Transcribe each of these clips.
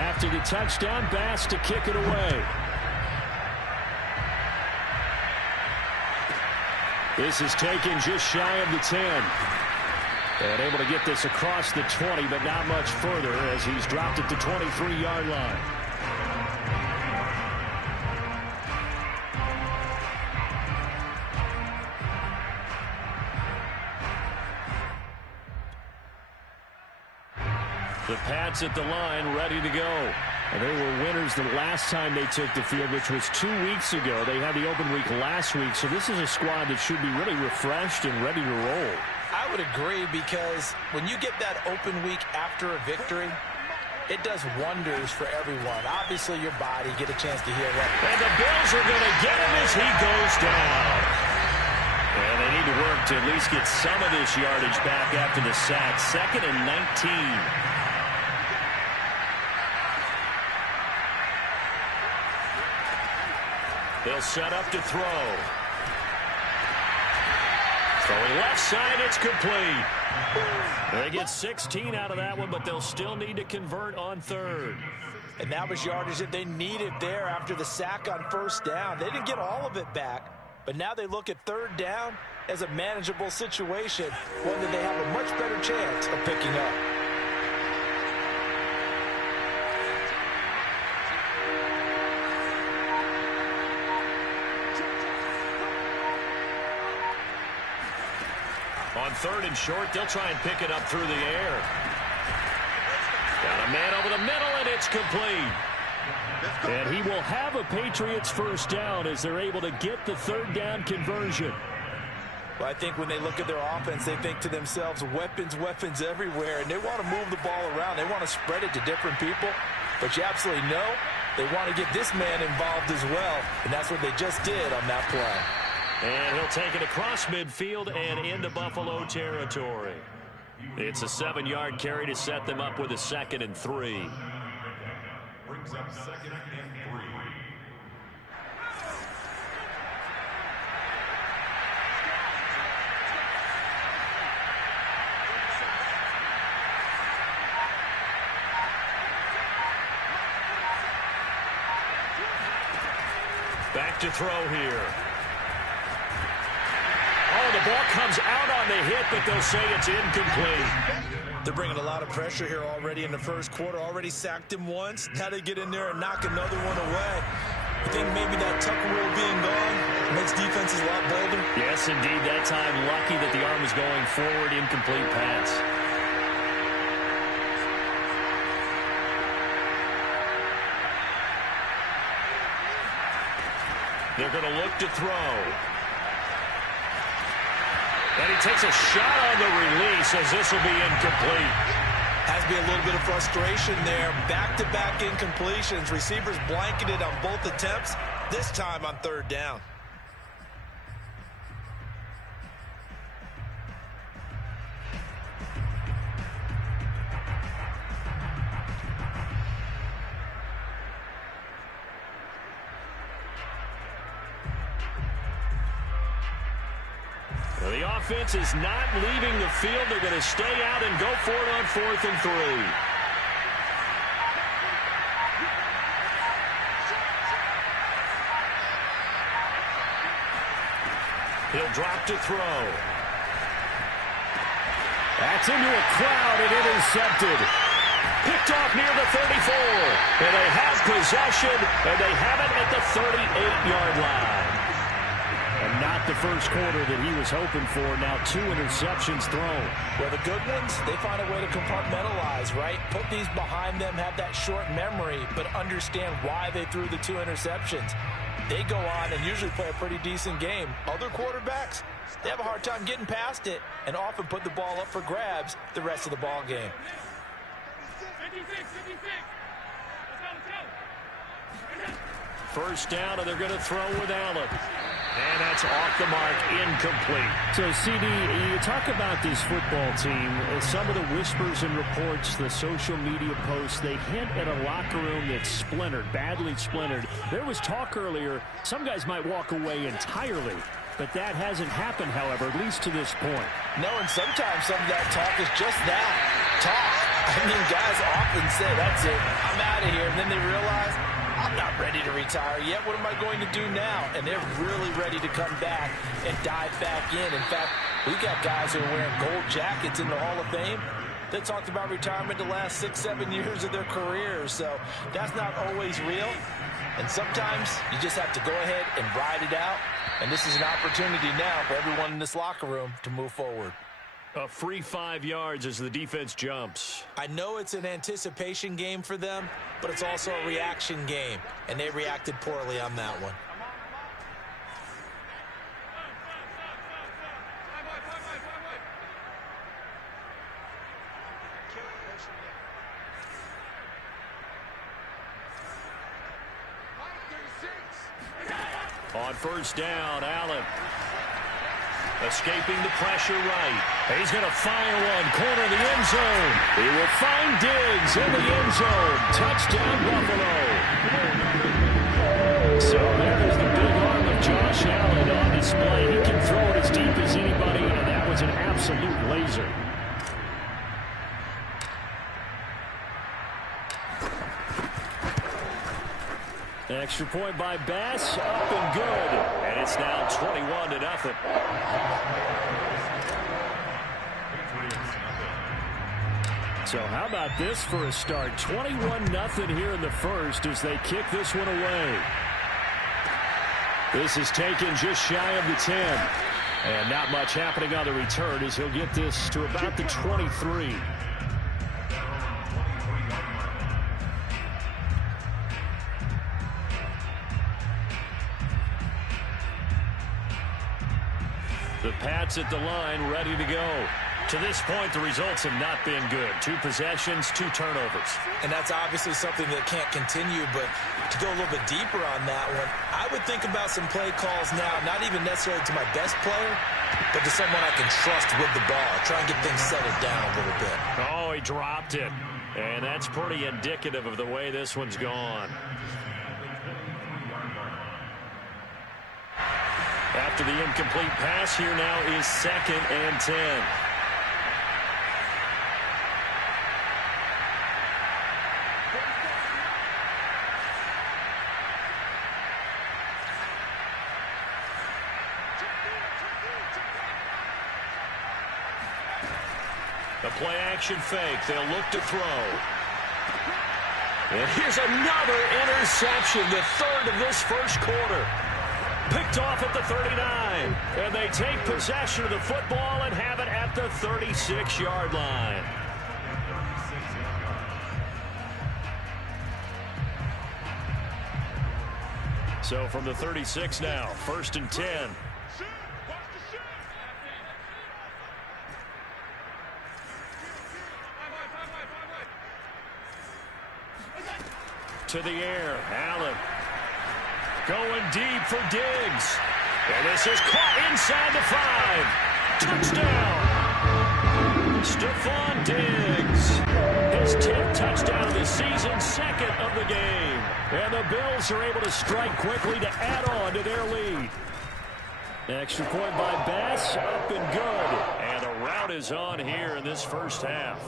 After the touchdown, Bass to kick it away. This is taken just shy of the 10. And able to get this across the 20, but not much further as he's dropped it to 23-yard line. The Pats at the line, ready to go. And they were winners the last time they took the field, which was 2 weeks ago. They had the open week last week, so this is a squad that should be really refreshed and ready to roll. I would agree, because when you get that open week after a victory, it does wonders for everyone. Obviously, your body, get a chance to heal up. And the Bills are going to get him as he goes down. And they need to work to at least get some of this yardage back after the sack. 2nd and 19. They'll set up to throw. Throwing left side, it's complete. They get 16 out of that one, but they'll still need to convert on 3rd. And that was yardage that they needed there after the sack on 1st down. They didn't get all of it back, but now they look at 3rd down as a manageable situation, one that they have a much better chance of picking up. On 3rd and short, they'll try and pick it up through the air. Got a man over the middle, and it's complete. And he will have a Patriots 1st down as they're able to get the 3rd down conversion. Well, I think when they look at their offense, they think to themselves, weapons, weapons everywhere, and they want to move the ball around. They want to spread it to different people, but you absolutely know they want to get this man involved as well, and that's what they just did on that play. And he'll take it across midfield and into Buffalo territory. It's a 7-yard carry to set them up with a 2nd and 3. Brings up 2nd and 3. Back to throw here. Oh, the ball comes out on the hit, but they'll say it's incomplete. They're bringing a lot of pressure here already in the 1st quarter. Already sacked him once. Now they get in there and knock another one away. I think maybe that tuck rule being gone makes defenses a lot bolder. Yes, indeed. That time, lucky that the arm was going forward. Incomplete pass. They're going to look to throw. And he takes a shot on the release as this will be incomplete. Has to be a little bit of frustration there. Back-to-back incompletions. Receivers blanketed on both attempts, this time on 3rd down. Well, the offense is not leaving the field. They're going to stay out and go for it on 4th and 3. He'll drop to throw. That's into a crowd and intercepted. Picked off near the 34. And they have possession, and they have it at the 38-yard line. And not the 1st quarter that he was hoping for. Now 2 interceptions thrown. Well, the good ones, they find a way to compartmentalize, right? Put these behind them, have that short memory, but understand why they threw the 2 interceptions. They go on and usually play a pretty decent game. Other quarterbacks, they have a hard time getting past it and often put the ball up for grabs the rest of the ball game. 1st down, and they're going to throw with Allen. And that's off the mark, incomplete. So, CD, you talk about this football team, some of the whispers and reports, the social media posts, they hint at a locker room that's splintered, badly splintered. There was talk earlier, some guys might walk away entirely, but that hasn't happened, however, at least to this point. No, and sometimes some of that talk is just that, talk. I mean, guys often say, that's it, I'm out of here, and then they realize, I'm not ready to retire yet. What am I going to do now? And they're really ready to come back and dive back in. In fact, we've got guys who are wearing gold jackets in the Hall of Fame. They talked about retirement the last 6-7 years of their careers. So that's not always real. And sometimes you just have to go ahead and ride it out. And this is an opportunity now for everyone in this locker room to move forward. A free 5 yards as the defense jumps. I know it's an anticipation game for them, but it's also a reaction game, and they reacted poorly on that one. On first down, Allen. Escaping the pressure right. He's going to fire one. Corner of the end zone. He will find Diggs in the end zone. Touchdown, Buffalo. So there's the big arm of Josh Allen on display. He can throw it as deep as anybody, and that was an absolute laser. Extra point by Bass, up and good. And it's now 21-0. So how about this for a start? 21-0 here in the first as they kick this one away. This is taken just shy of the 10. And not much happening on the return as he'll get this to about the 23. The Pats at the line, ready to go. To this point, the results have not been good. 2 possessions, 2 turnovers. And that's obviously something that can't continue, but to go a little bit deeper on that one, I would think about some play calls now, not even necessarily to my best player, but to someone I can trust with the ball. Try and get things settled down a little bit. Oh, he dropped it. And that's pretty indicative of the way this one's gone. After the incomplete pass, here now is 2nd and 10. The play action fake. They'll look to throw. And here's another interception, the 3rd of this first quarter. Picked off at the 39. And they take possession of the football and have it at the 36-yard line. So from the 36 now, 1st and 10. To the air, Allen. Going deep for Diggs. And this is caught inside the 5. Touchdown. Stephon Diggs. His 10th touchdown of the season, 2nd of the game. And the Bills are able to strike quickly to add on to their lead. Extra point by Bass, up and good. And the rout is on here in this first half.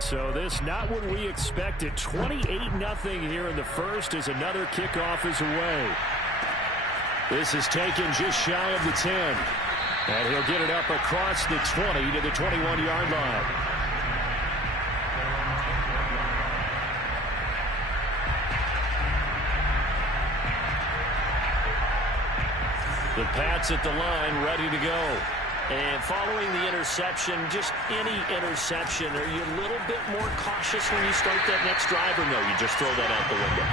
So this not what we expected. 28-0 here in the first as another kickoff is away. This is taken just shy of the 10. And he'll get it up across the 20 to the 21-yard line. The Pats at the line, ready to go. And following the interception, just any interception, are you a little bit more cautious when you start that next drive, or no, you just throw that out the window?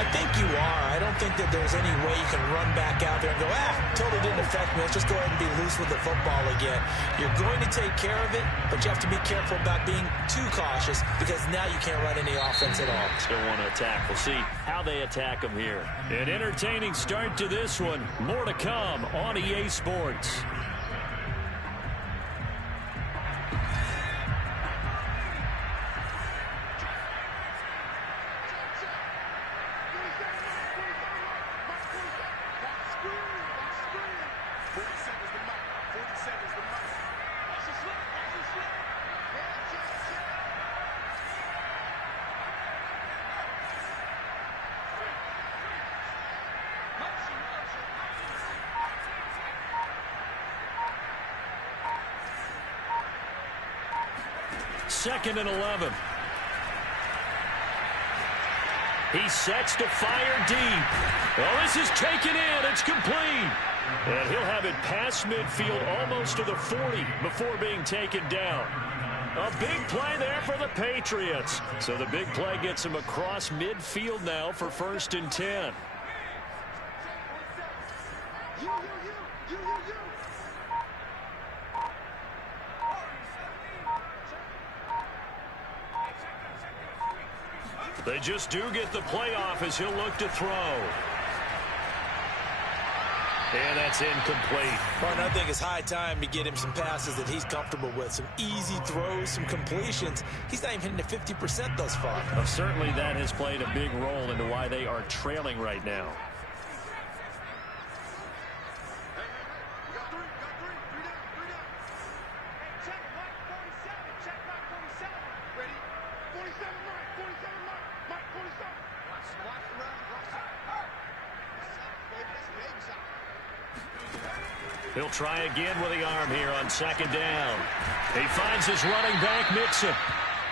I think you are. I don't think that there's any way you can run back out there and go, totally didn't affect me. Let's just go ahead and be loose with the football again. You're going to take care of it, but you have to be careful about being too cautious because now you can't run any offense at all. Still want to attack. We'll see how they attack them here. An entertaining start to this one. More to come on EA Sports. Second and 11. He sets to fire deep. Well, this is taken in. It's complete. And he'll have it past midfield almost to the 40 before being taken down. A big play there for the Patriots. So the big play gets him across midfield now for 1st and 10. They just do get the playoff as he'll look to throw. And that's incomplete. Martin, I think it's high time to get him some passes that he's comfortable with. Some easy throws, some completions. He's not even hitting the 50% thus far. Well, certainly that has played a big role into why they are trailing right now. He'll try again with the arm here on 2nd down. He finds his running back, Mixon.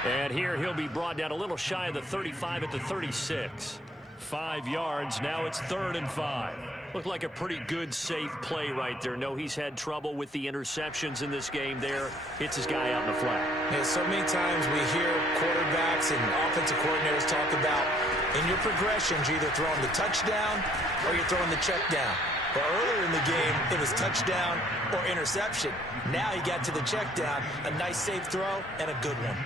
And here he'll be brought down a little shy of the 35 at the 36. 5 yards. Now it's 3rd and 5. Looked like a pretty good, safe play right there. No, he's had trouble with the interceptions in this game there. Hits his guy out in the flat. Yeah, so many times we hear quarterbacks and offensive coordinators talk about in your progressions, you're either throwing the touchdown or you're throwing the check down. But earlier in the game, it was touchdown or interception. Now he got to the check down, a nice safe throw, and a good one.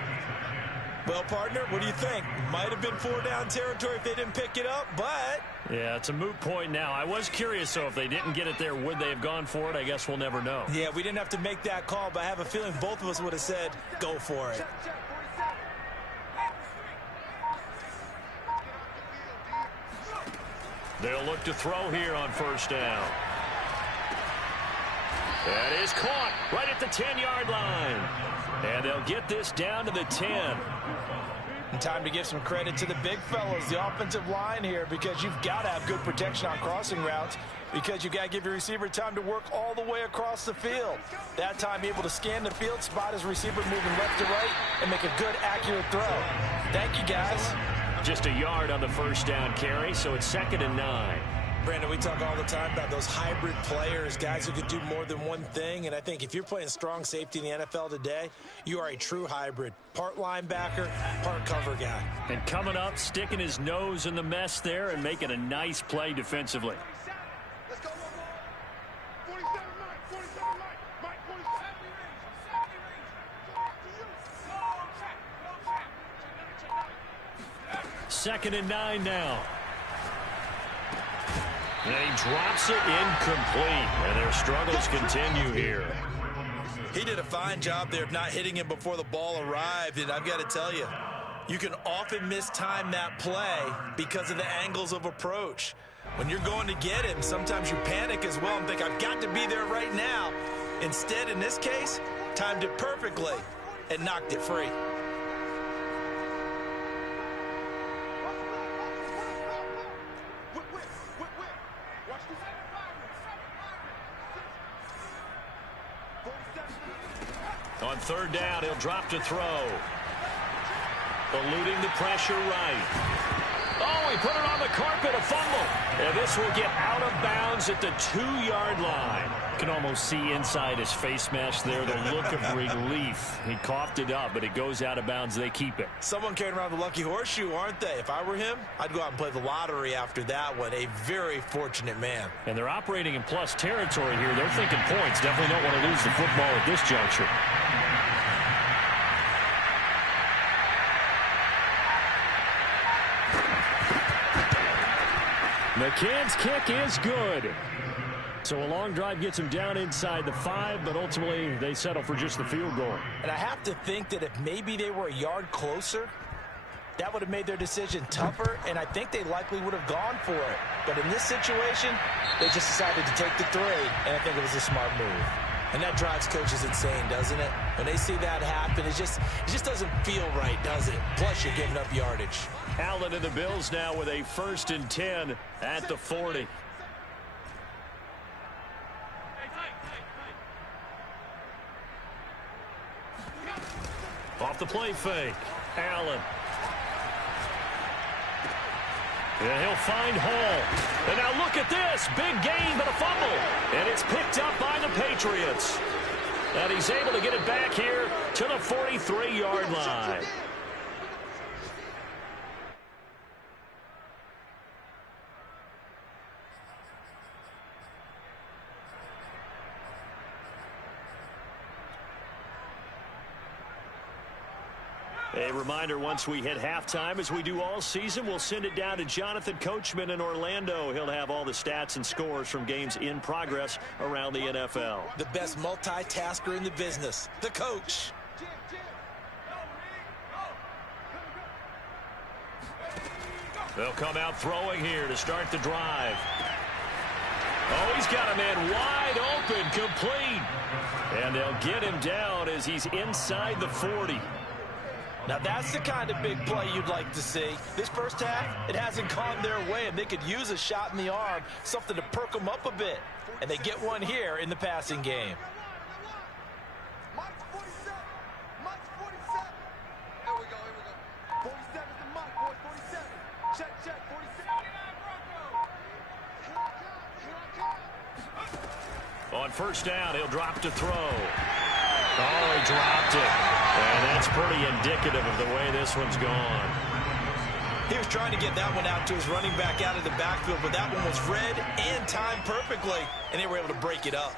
Well, partner, what do you think? Might have been 4-down territory if they didn't pick it up, but... Yeah, it's a moot point now. I was curious, so if they didn't get it there, would they have gone for it? I guess we'll never know. Yeah, we didn't have to make that call, but I have a feeling both of us would have said, go for it. They'll look to throw here on 1st down. That is caught right at the 10-yard line. And they'll get this down to the 10. And time to give some credit to the big fellows, the offensive line here, because you've got to have good protection on crossing routes, because you've got to give your receiver time to work all the way across the field. That time able to scan the field, spot his receiver moving left to right, and make a good, accurate throw. Thank you, guys. Just a yard on the 1st down carry, so it's 2nd and 9. Brandon, we talk all the time about those hybrid players, guys who can do more than one thing, and I think if you're playing strong safety in the NFL today, you are a true hybrid. Part linebacker, part cover guy. And coming up, sticking his nose in the mess there and making a nice play defensively. Let's go. 47 Mike, 47 Mike, 47. 2nd and 9 now. And he drops it incomplete. And their struggles continue here. He did a fine job there of not hitting him before the ball arrived. And I've got to tell you, you can often mistime that play because of the angles of approach. When you're going to get him, sometimes you panic as well and think, I've got to be there right now. Instead, in this case, timed it perfectly and knocked it free. On 3rd down, he'll drop to throw. Eluding the pressure right. Oh, he put it on the carpet, a fumble. And this will get out of bounds at the 2-yard line. You can almost see inside his face mask there the look of relief. He coughed it up, but it goes out of bounds. They keep it. Someone carrying around the lucky horseshoe, aren't they? If I were him, I'd go out and play the lottery after that one. A very fortunate man. And they're operating in plus territory here. They're thinking points. Definitely don't want to lose the football at this juncture. McCann's kick is good. So a long drive gets him down inside the 5, but ultimately they settle for just the field goal. And I have to think that if maybe they were a yard closer, that would have made their decision tougher, and I think they likely would have gone for it. But in this situation, they just decided to take the 3, and I think it was a smart move. And that drives coaches insane, doesn't it? When they see that happen, it just doesn't feel right, does it? Plus, you're giving up yardage. Allen and the Bills now with a 1st and 10 at the 40. Off the play fake. Allen. And he'll find Hall. And now look at this. Big gain, but a fumble. And it's picked up by the Patriots. And he's able to get it back here to the 43-yard line. A reminder, once we hit halftime, as we do all season, we'll send it down to Jonathan Coachman in Orlando. He'll have all the stats and scores from games in progress around the NFL. The best multitasker in the business, the coach. They'll come out throwing here to start the drive. Oh, he's got a man wide open, complete. And they'll get him down as he's inside the 40. Now, that's the kind of big play you'd like to see. This first half, it hasn't gone their way, and they could use a shot in the arm, something to perk them up a bit. And they get one here in the passing game. Mike 47. Mike 47. Here we go. 47 is the Mike, boy. 47. Check. 47. On first down, he'll drop to throw. Oh, he dropped it. And that's pretty indicative of the way this one's gone. He was trying to get that one out to his running back out of the backfield, but that one was read and timed perfectly, and they were able to break it up.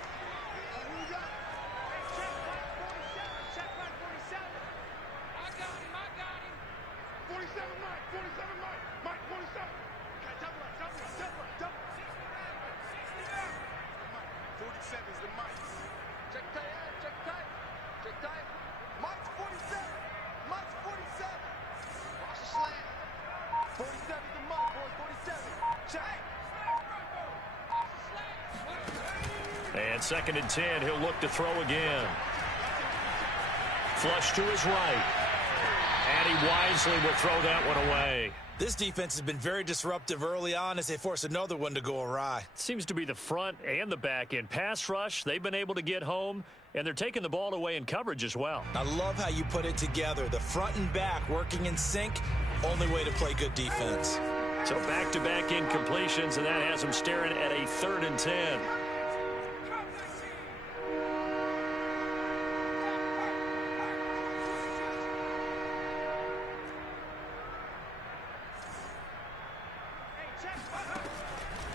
And 2nd and 10, he'll look to throw again. Flush to his right. And he wisely will throw that one away. This defense has been very disruptive early on as they force another one to go awry. Seems to be the front and the back end. Pass rush, they've been able to get home, and they're taking the ball away in coverage as well. I love how you put it together. The front and back working in sync, only way to play good defense. So back-to-back incompletions, and that has them staring at a 3rd and 10.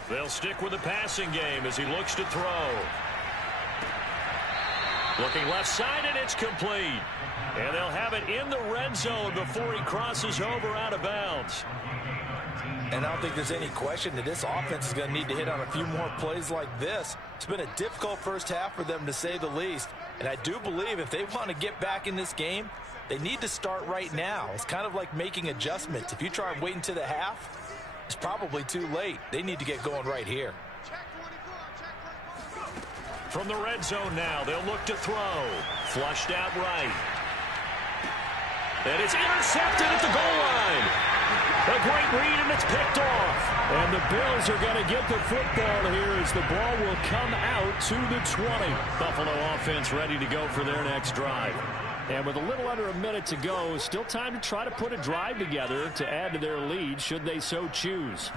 They'll stick with the passing game as he looks to throw. Looking left side, and it's complete. And they'll have it in the red zone before he crosses over out of bounds. And I don't think there's any question that this offense is going to need to hit on a few more plays like this. It's been a difficult first half for them, to say the least. And I do believe if they want to get back in this game, they need to start right now. It's kind of like making adjustments. If you try and wait until the half, it's probably too late. They need to get going right here. From the red zone now, they'll look to throw. Flushed out right. And it's intercepted at the goal line. A great read, and it's picked off. And the Bills are going to get the football here as the ball will come out to the 20. Buffalo offense ready to go for their next drive. And with a little under a minute to go, still time to try to put a drive together to add to their lead should they so choose.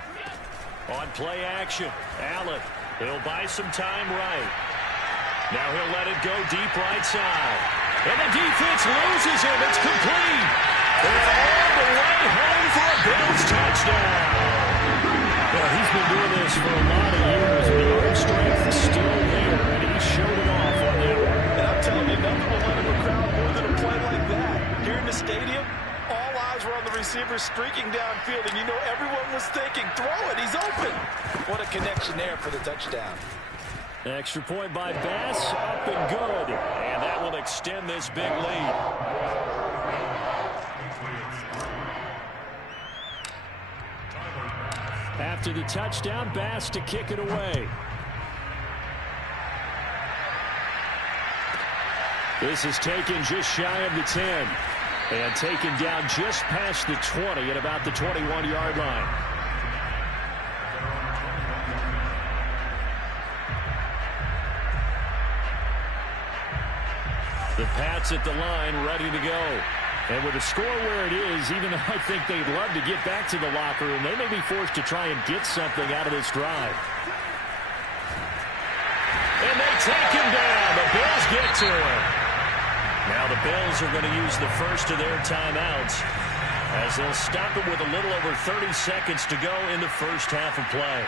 On play action, Allen. He'll buy some time right. Now he'll let it go deep right side. And the defense loses him. It's complete. And all the way home for a Bills touchdown. Well, he's been doing this for a lot of years, and the arm strength is still there, and he showed it off on that one. And I'm telling you, nothing will let a crowd more than a play like that. Here in the stadium, all eyes were on the receiver streaking downfield, and you know everyone was thinking, throw it, he's open. What a connection there for the touchdown. Extra point by Bass, up and good. And that will extend this big lead. After the touchdown, Bass to kick it away. This is taken just shy of the 10. And taken down just past the 20 at about the 21-yard line. The Pats at the line, ready to go. And with the score where it is, even though I think they'd love to get back to the locker room, they may be forced to try and get something out of this drive. And they take him down. The Bills get to him. Now the Bills are going to use the first of their timeouts as they'll stop it with a little over 30 seconds to go in the first half of play.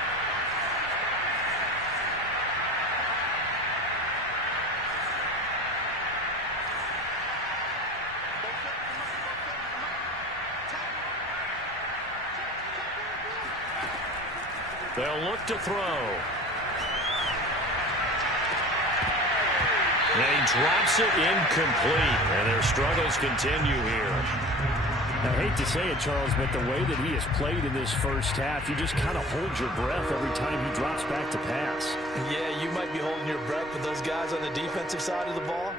They'll look to throw. And he drops it incomplete. And their struggles continue here. I hate to say it, Charles, but the way that he has played in this first half, you just kind of hold your breath every time he drops back to pass. Yeah, you might be holding your breath, but those guys on the defensive side of the ball,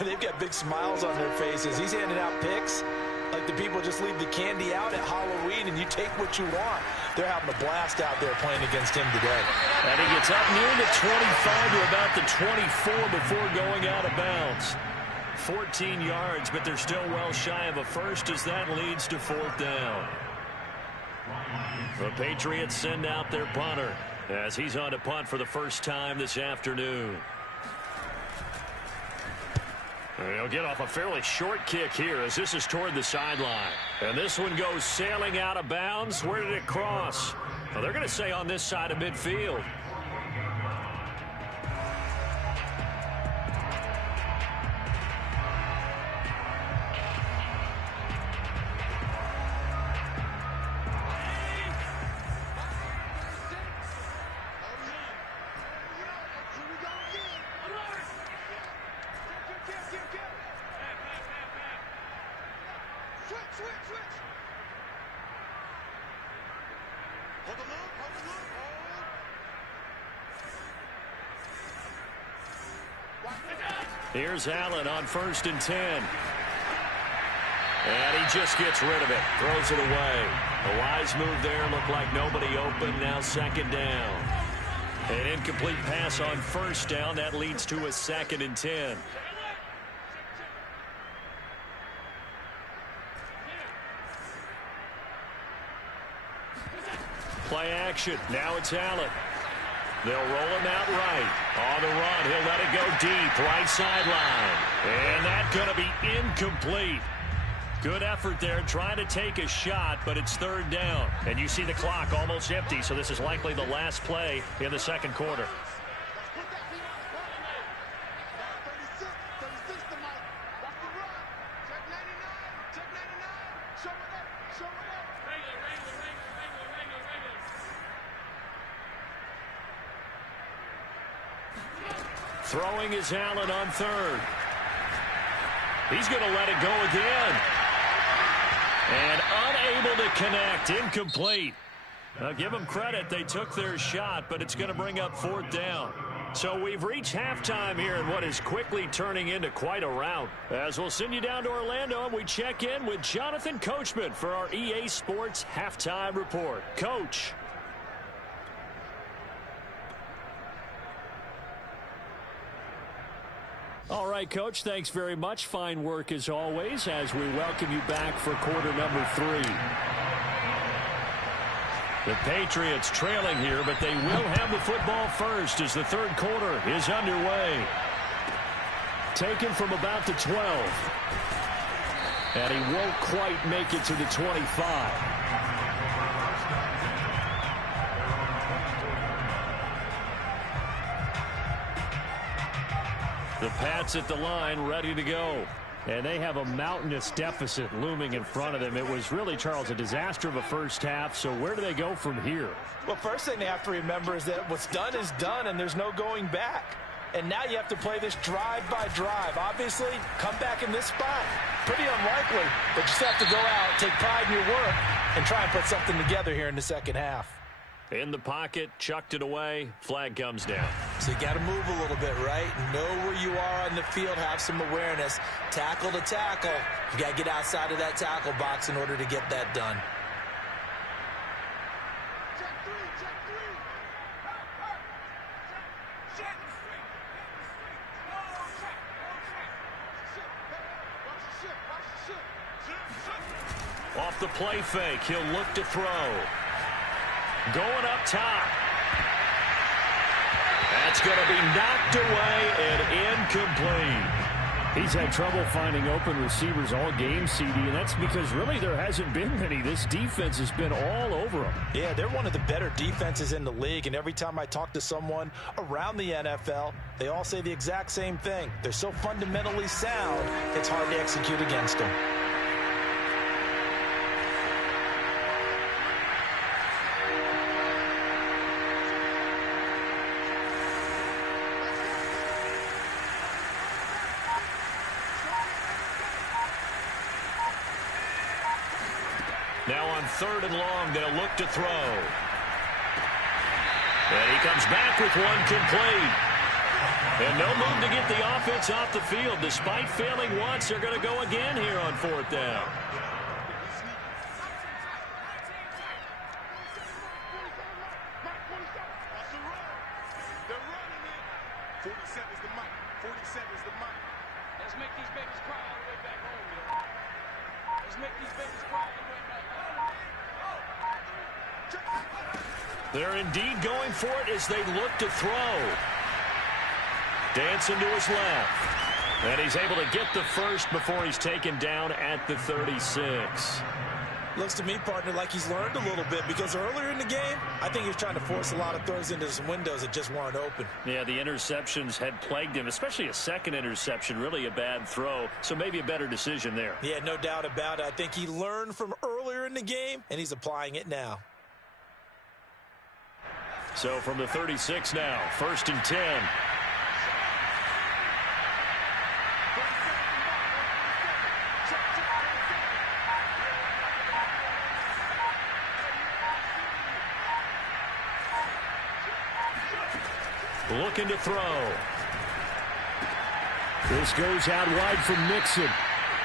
they've got big smiles on their faces. He's handing out picks like the people just leave the candy out at Halloween and you take what you want. They're having a blast out there playing against him today. And he gets up near the 25 to about the 24 before going out of bounds. 14 yards, but they're still well shy of a first as that leads to fourth down. The Patriots send out their punter as he's on to punt for the first time this afternoon. He'll get off a fairly short kick here as this is toward the sideline. And this one goes sailing out of bounds. Where did it cross? Well, they're going to say on this side of midfield. Here's Allen on 1st and 10. And he just gets rid of it. Throws it away. A wise move there. Looked like nobody open. Now 2nd down. An incomplete pass on 1st down. That leads to a 2nd and 10. Play action. Now it's Allen. They'll roll him out right. On the run, he'll let it go deep. Right sideline. And that's going to be incomplete. Good effort there trying to take a shot, but it's 3rd down. And you see the clock almost empty, so this is likely the last play in the 2nd quarter. Throwing is Allen on 3rd. He's going to let it go again. And unable to connect. Incomplete. Now give them credit. They took their shot, but it's going to bring up 4th down. So we've reached halftime here in what is quickly turning into quite a rout. As we'll send you down to Orlando, and we check in with Jonathan Coachman for our EA Sports Halftime Report. Coach. All right, Coach, thanks very much. Fine work as always as we welcome you back for quarter number 3. The Patriots trailing here, but they will have the football first as the 3rd quarter is underway. Taken from about the 12. And he won't quite make it to the 25. The Pats at the line, ready to go. And they have a mountainous deficit looming in front of them. It was really, Charles, a disaster of a first half. So where do they go from here? Well, first thing they have to remember is that what's done is done, and there's no going back. And now you have to play this drive by drive. Obviously, come back in this spot. Pretty unlikely, but you just have to go out, take pride in your work, and try and put something together here in the 2nd half. In the pocket, chucked it away, flag comes down. So you got to move a little bit, right? Know where you are on the field, have some awareness. Tackle to tackle. You got to get outside of that tackle box in order to get that done. Off the play fake, he'll look to throw. Going up top. That's going to be knocked away and incomplete. He's had trouble finding open receivers all game, CD, and that's because really there hasn't been many. This defense has been all over them. Yeah, they're one of the better defenses in the league, and every time I talk to someone around the NFL, they all say the exact same thing. They're so fundamentally sound, it's hard to execute against them. Now on 3rd and long, they'll look to throw. And he comes back with one complete. And no move to get the offense off the field. Despite failing once, they're going to go again here on 4th down. Let's make these babies cry all the way back home, yo. Let's make these babies cry all the way back home. They're indeed going for it as they look to throw. Dancing to his left. And he's able to get the first before he's taken down at the 36. Looks to me, partner, like he's learned a little bit because earlier in the game, I think he was trying to force a lot of throws into some windows that just weren't open. Yeah, the interceptions had plagued him, especially a second interception, really a bad throw. So maybe a better decision there. Yeah, no doubt about it. I think he learned from earlier in the game, and he's applying it now. So from the 36 now, 1st and 10. Looking to throw. This goes out wide from Mixon.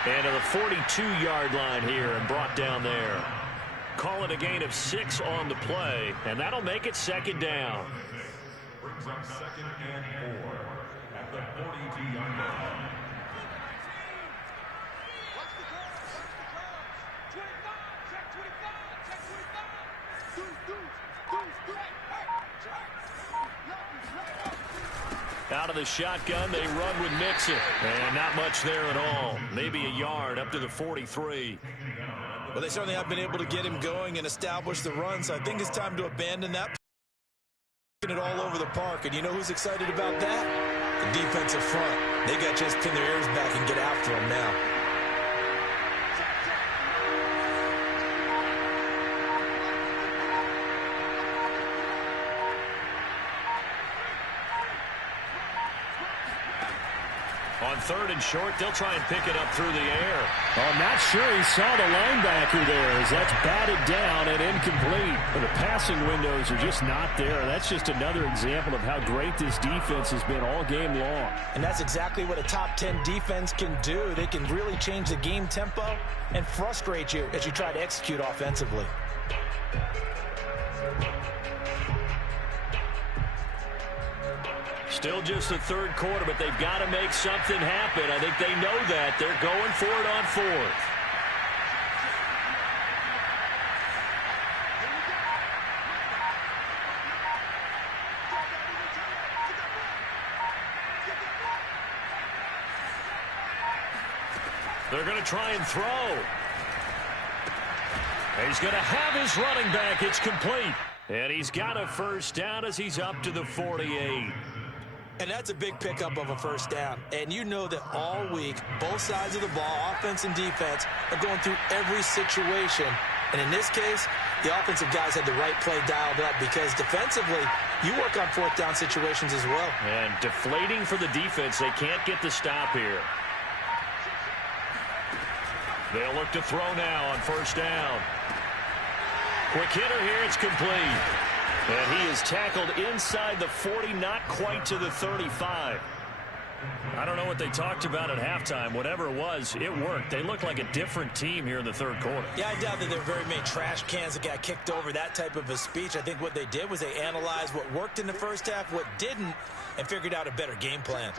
And to the 42-yard line here and brought down there. Call it a gain of 6 on the play, and that'll make it 2nd down. Brings up 2nd and 4 at the 42-yard line. Watch the clock. 25. Check 25. Check 25. Deuce. Out of the shotgun, they run with Mixon. And not much there at all. Maybe a yard up to the 43. Well, they certainly have been able to get him going and establish the run, so I think it's time to abandon that. It all over the park, and you know who's excited about that? The defensive front. They got to just pin their ears back and get after him now. On 3rd and short, they'll try and pick it up through the air. I'm not sure he saw the linebacker there as that's batted down and incomplete. But the passing windows are just not there. That's just another example of how great this defense has been all game long. And that's exactly what a top 10 defense can do. They can really change the game tempo and frustrate you as you try to execute offensively. Still just the 3rd quarter, but they've got to make something happen. I think they know that. They're going for it on 4th. They're going to try and throw. And he's going to have his running back. It's complete. And he's got a 1st down as he's up to the 48. And that's a big pickup of a 1st down. And you know that all week, both sides of the ball, offense and defense, are going through every situation. And in this case, the offensive guys had the right play dialed up because defensively, you work on 4th down situations as well. And deflating for the defense. They can't get the stop here. They'll look to throw now on 1st down. Quick hitter here. It's complete. And he is tackled inside the 40, not quite to the 35. I don't know what they talked about at halftime. Whatever it was, it worked. They look like a different team here in the third quarter. Yeah, I doubt that there were very many trash cans that got kicked over, that type of a speech. I think what they did was they analyzed what worked in the first half, what didn't, and figured out a better game plan.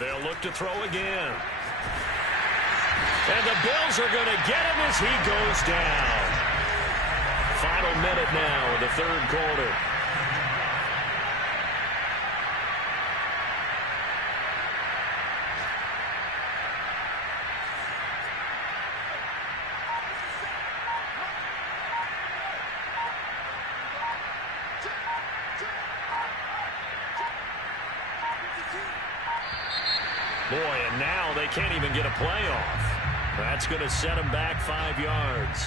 They'll look to throw again. And the Bills are going to get him as he goes down. Final minute now of the third quarter. Boy, and now they can't even get a play off. That's going to set him back 5 yards.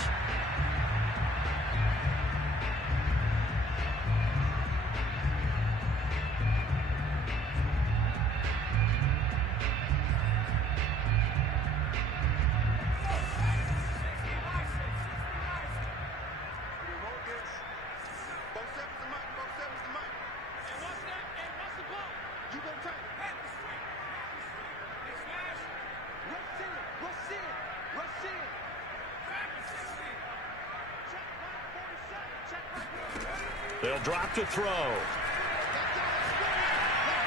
They'll drop to throw.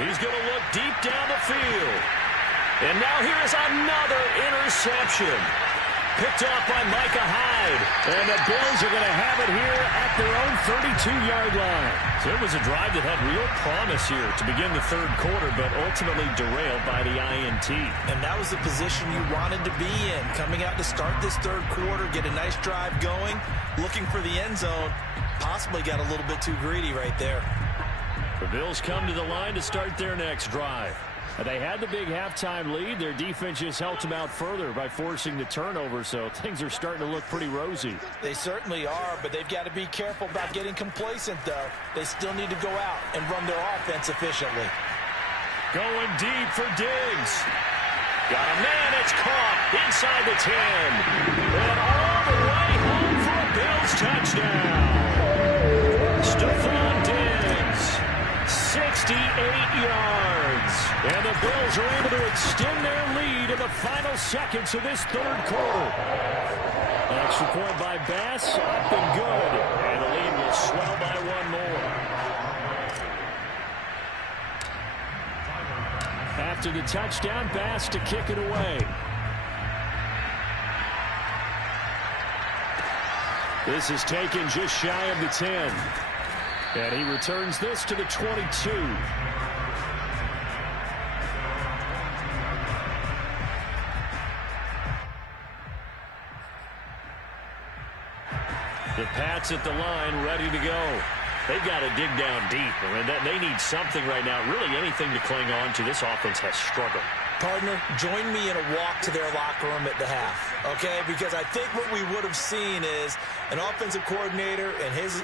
He's going to look deep down the field. And now here is another interception. Picked off by Micah Hyde. And the Bills are going to have it here at their own 32-yard line. So it was a drive that had real promise here to begin the third quarter, but ultimately derailed by the INT. And that was the position you wanted to be in. Coming out to start this third quarter, get a nice drive going, looking for the end zone. Possibly got a little bit too greedy right there. The Bills come to the line to start their next drive. They had the big halftime lead. Their defense just helped them out further by forcing the turnover, so things are starting to look pretty rosy. They certainly are, but they've got to be careful about getting complacent, though. They still need to go out and run their offense efficiently. Going deep for Diggs. Got a man, it's caught inside the 10. And all the way home for a Bills touchdown. Stephon Diggs, 68 yards. And the Bills are able to extend their lead in the final seconds of this third quarter. An extra point by Bass, up and good. And the lead will swell by one more. After the touchdown, Bass to kick it away. This is taken just shy of the 10. And he returns this to the 22. The Pats at the line, ready to go. They've got to dig down deep. I mean, they need something right now, really anything to cling on to. This offense has struggled. Partner, join me in a walk to their locker room at the half, okay? Because I think what we would have seen is an offensive coordinator and his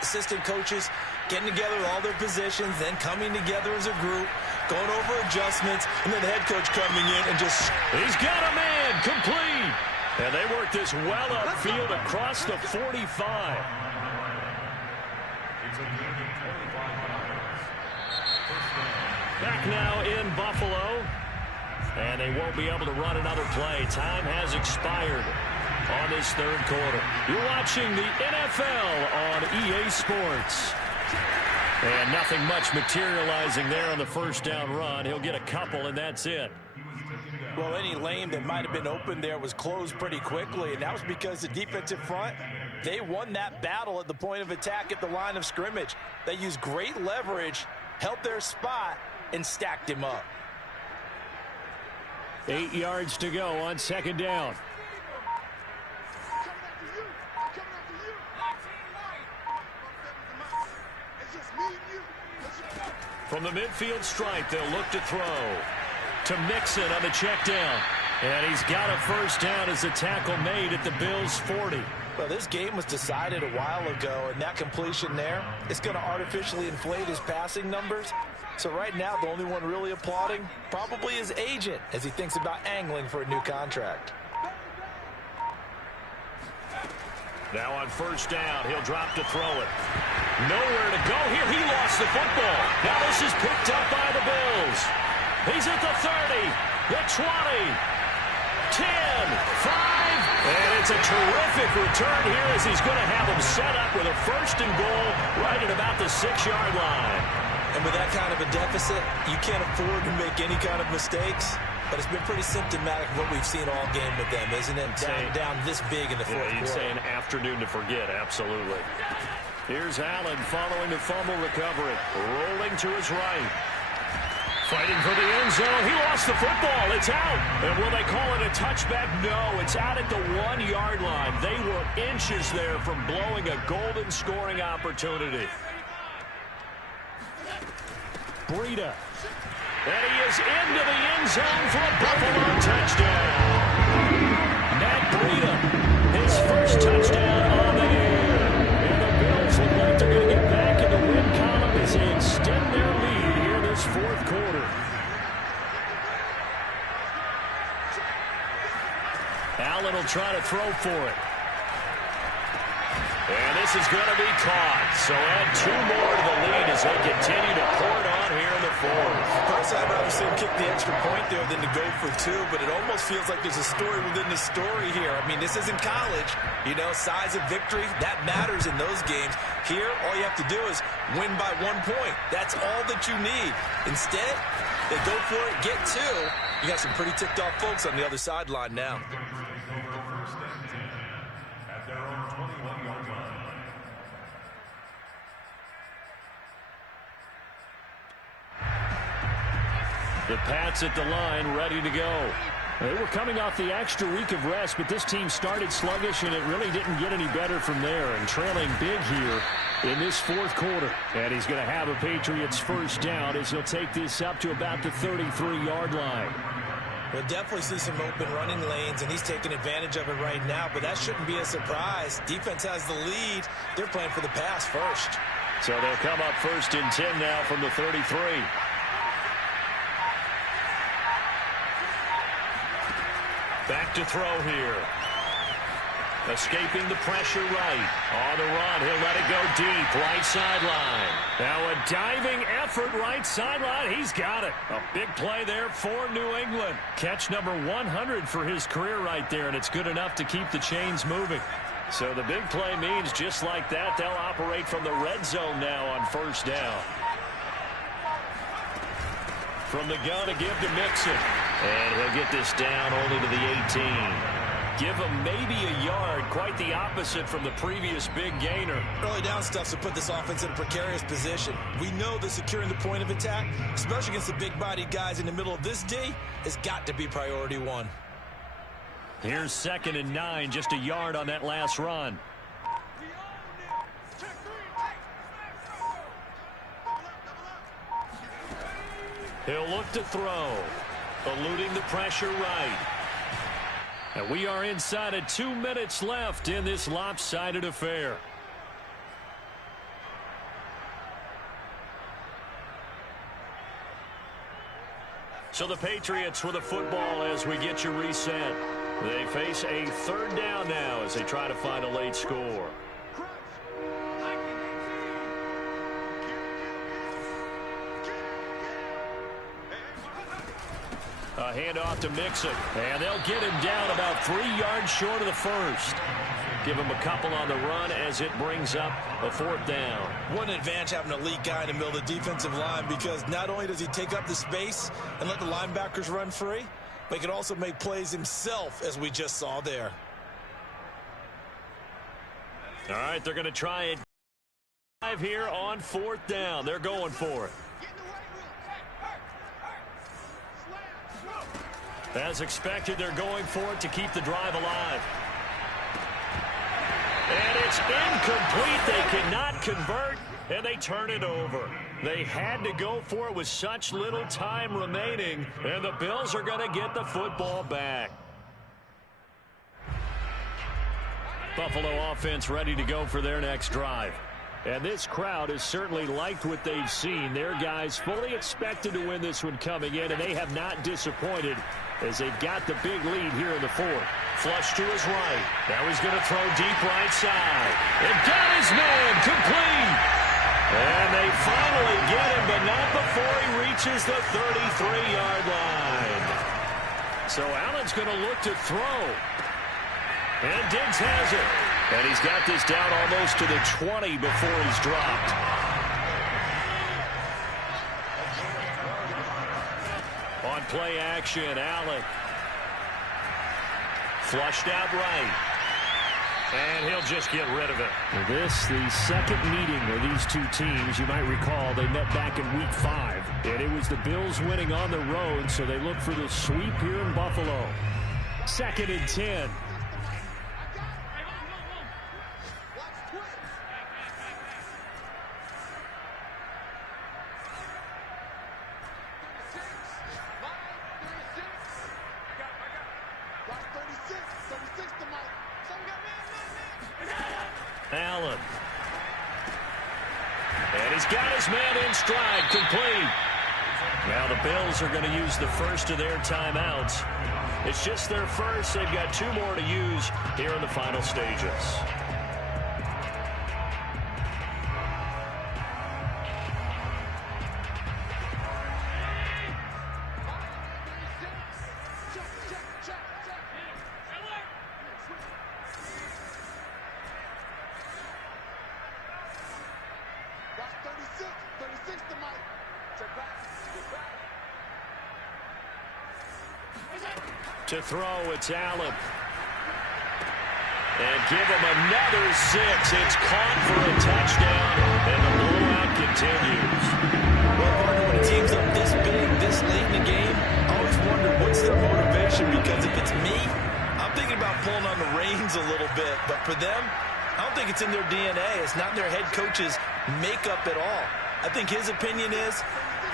assistant coaches getting together with all their positions, then coming together as a group, going over adjustments, and then the head coach coming in and just... He's got a man, complete! And they work this well upfield across the 45. Back now in Buffalo. And they won't be able to run another play. Time has expired on this third quarter. You're watching the NFL on EA Sports. And nothing much materializing there on the first down run. He'll get a couple, and that's it. Well, any lane that might have been open there was closed pretty quickly, and that was because the defensive front, they won that battle at the point of attack at the line of scrimmage. They used great leverage, held their spot, and stacked him up. 8 yards to go on second down. From the midfield stripe, they'll look to throw. To Mixon on the check down. And he's got a first down as the tackle made at the Bills' 40. Well, this game was decided a while ago, and that completion there, it's going to artificially inflate his passing numbers. So right now, the only one really applauding probably his agent as he thinks about angling for a new contract. Now on first down, he'll drop to throw it. Nowhere to go here. He lost the football. Now this is picked up by the Bills. He's at the 30, the 20, 10, 5. And it's a terrific return here as he's going to have him set up with a first and goal right at about the 6-yard line. And with that kind of a deficit, you can't afford to make any kind of mistakes. But it's been pretty symptomatic of what we've seen all game with them, isn't it? Down this big in the fourth quarter. You'd say an afternoon to forget, absolutely. Here's Allen following the fumble recovery. Rolling to his right. Fighting for the end zone. He lost the football. It's out. And will they call it a touchback? No, it's out at the 1-yard line. They were inches there from blowing a golden scoring opportunity. Breida. And he is into the end zone for a Buffalo touchdown. Matt Breida, his first touchdown on the year. And the Bills look like they're going to get back in the win column as they extend their lead here this fourth quarter. Allen will try to throw for it. And this is going to be caught. So add 2 more to the lead as they continue to pour it on here in the fourth. Personally, I'd rather see him kick the extra point there than to go for 2, but it almost feels like there's a story within the story here. I mean, this isn't college. You know, size of victory, that matters in those games. Here, all you have to do is win by 1 point. That's all that you need. Instead, they go for it, get 2. You got some pretty ticked off folks on the other sideline now. The Pats at the line, ready to go. They were coming off the extra week of rest, but this team started sluggish, and it really didn't get any better from there, and trailing big here in this fourth quarter. And he's going to have a Patriots first down as he'll take this up to about the 33-yard line. We'll definitely see some open running lanes, and he's taking advantage of it right now, but that shouldn't be a surprise. Defense has the lead. They're playing for the pass first. So they'll come up first and 10 now from the 33. Back to throw here. Escaping the pressure right. On the run, he'll let it go deep. Right sideline. Now a diving effort right sideline. He's got it. A big play there for New England. Catch number 100 for his career right there, and it's good enough to keep the chains moving. So the big play means just like that, they'll operate from the red zone now on first down. From the gun to give to Mixon. And he'll get this down only to the 18. Give him maybe a yard, quite the opposite from the previous big gainer. Early down stuff to put this offense in a precarious position. We know that securing the point of attack, especially against the big-bodied guys in the middle of this D, has got to be priority 1. Here's 2nd and 9, just a yard on that last run. He'll look to throw. Eluding the pressure right. And we are inside of 2 minutes left in this lopsided affair. So the Patriots with the football as we get you reset. They face a 3rd down now as they try to find a late score. A handoff to Mixon, and they'll get him down about 3 yards short of the first. Give him a couple on the run as it brings up a 4th down. What an advantage having an elite guy in the middle of the defensive line, because not only does he take up the space and let the linebackers run free, but he can also make plays himself, as we just saw there. All right, they're going to try it here on 4th down. They're going for it. As expected, they're going for it to keep the drive alive. And it's incomplete. They cannot convert, and they turn it over. They had to go for it with such little time remaining, and the Bills are going to get the football back. Buffalo offense ready to go for their next drive. And this crowd has certainly liked what they've seen. Their guys fully expected to win this one coming in, and they have not disappointed as they've got the big lead here in the fourth. Flush to his right. Now he's going to throw deep right side. And got his man complete. And they finally get him, but not before he reaches the 33-yard line. So Allen's going to look to throw. And Diggs has it. And he's got this down almost to the 20 before he's dropped. On play action, Allen. Flushed out right. And he'll just get rid of it. This, the second meeting of these two teams. You might recall they met back in Week 5. And it was the Bills winning on the road, so they look for the sweep here in Buffalo. 2nd and 10. Allen. And he's got his man in stride, complete. Now the Bills are going to use the first of their timeouts. It's just their first. They've got 2 more to use here in the final stages. To throw, it's Allen. And give him another 6. It's caught for a touchdown, and the blowout continues. Well, partner, when a team's up this big, this late in the game, I always wonder what's their motivation, because if it's me, I'm thinking about pulling on the reins a little bit. But for them, I don't think it's in their DNA. It's not in their head coach's makeup at all. I think his opinion is,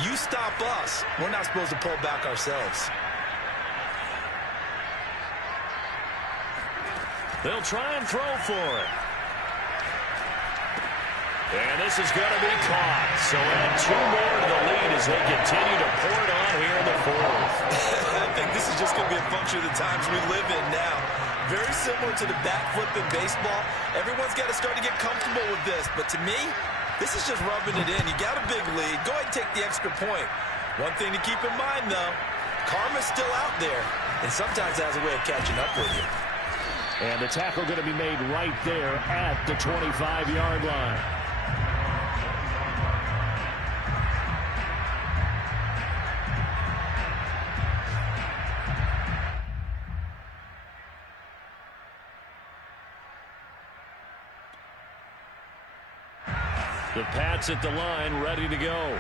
you stop us, we're not supposed to pull back ourselves. They'll try and throw for it. And this is going to be caught. So add 2 more to the lead as they continue to pour it on here in the fourth. I think this is just going to be a function of the times we live in now. Very similar to the bat flip in baseball. Everyone's got to start to get comfortable with this. But to me, this is just rubbing it in. You got a big lead. Go ahead and take the extra point. One thing to keep in mind, though, karma's still out there. And sometimes it has a way of catching up with you. And the tackle going to be made right there at the 25-yard line. The Pats at the line, ready to go.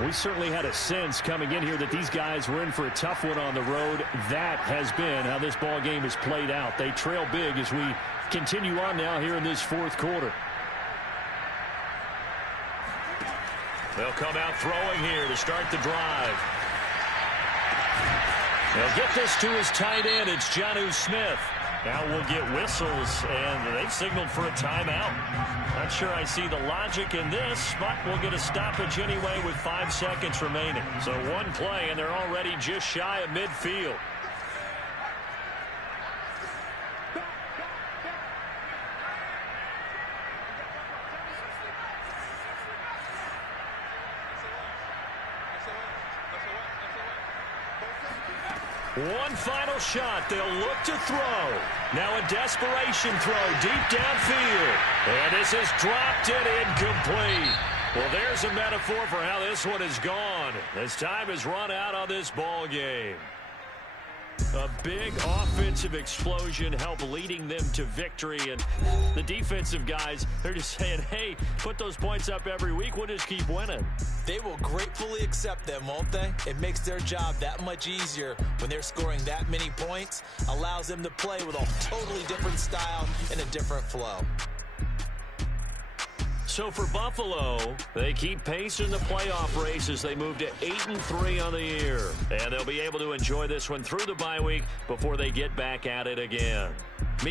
We certainly had a sense coming in here that these guys were in for a tough one on the road. That has been how this ball game has played out. They trail big as we continue on now here in this fourth quarter. They'll come out throwing here to start the drive. They'll get this to his tight end. It's Jonnu Smith. Now we'll get whistles, and they've signaled for a timeout. Not sure I see the logic in this, but we'll get a stoppage anyway with 5 seconds remaining. So 1 play, and they're already just shy of midfield. One final shot. They'll look to throw. Now a desperation throw deep downfield. And this is dropped and incomplete. Well, there's a metaphor for how this one is gone. As time has run out on this ball game. A big offensive explosion helped leading them to victory. And the defensive guys, they're just saying, hey, put those points up every week. We'll just keep winning. They will gratefully accept them, won't they? It makes their job that much easier when they're scoring that many points. Allows them to play with a totally different style and a different flow. So for Buffalo, they keep pace in the playoff race as they move to 8-3 on the year. And they'll be able to enjoy this one through the bye week before they get back at it again.